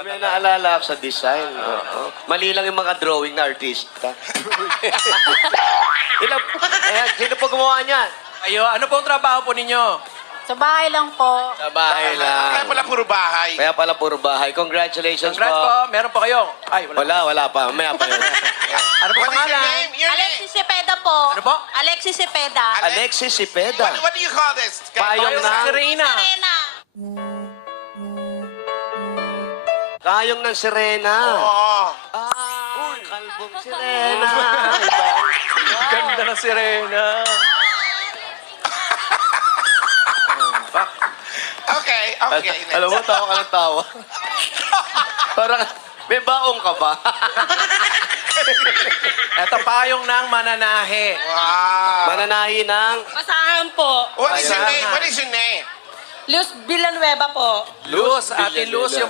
May naalala ako sa design. Oo. Mali lang yung mga drawing na artista. Sino po gumawa niyan? Ayo, ano pong trabaho po ninyo? Sa bahay lang po. Sa bahay Kaya lang. pala puro bahay. Kaya pala puro bahay. Congratulations Congrats po. po. Meron po kayo. Ay, wala. Wala pa. Mamaya pa yun. Ano po What is your pangalan? name? Your name? Alexis Cepeda po. Ano po? Alexis Cepeda. Alexis Cepeda. What do you call this? Payong Ayos, na. Serena. Serena. Kayong ng Serena. Oo. Kalbong Serena. Ganda na Serena. Okay, okay. Alam mo, tawa ka ng tawa. Parang, may baong ka ba? Ito payong ng mananahe. Wow. Mananahi ng Pasahan po. What is your Ayan. name? What is your name? Luz Villanueva po. Luz, Ate Luz, yung